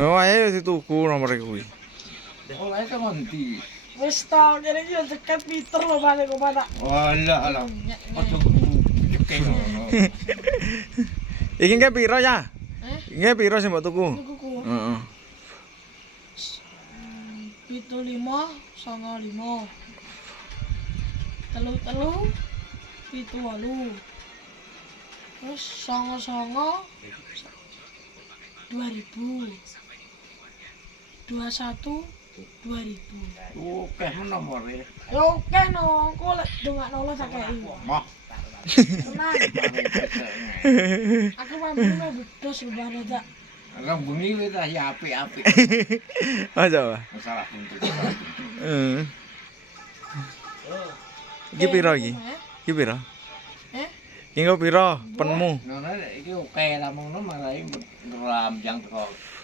Oh, ayo dituku nomor kuwi. Oleh ke ngendi? Wis ta, kene iki ceket Peter lho balik kok Pak. Walah, alah. Aja cekek ngono. Iki nge piro ya? Eh? Nge piro sing mbok tuku? Tuku. Heeh. 75 95 telu 78 terus 99 2000 21 2000 Oke nomore. ya oke no kok lek dongakno lo sakei Mah. tenang aku mampunya bedos rubah tak Orang bengi wis ya apik-apik. Aja, Pak. Masalah untuk. Heeh. Iki piro iki? Iki piro? eh Iki kok piro penmu? Ngono iki oke lah ngono malah ramjang kok.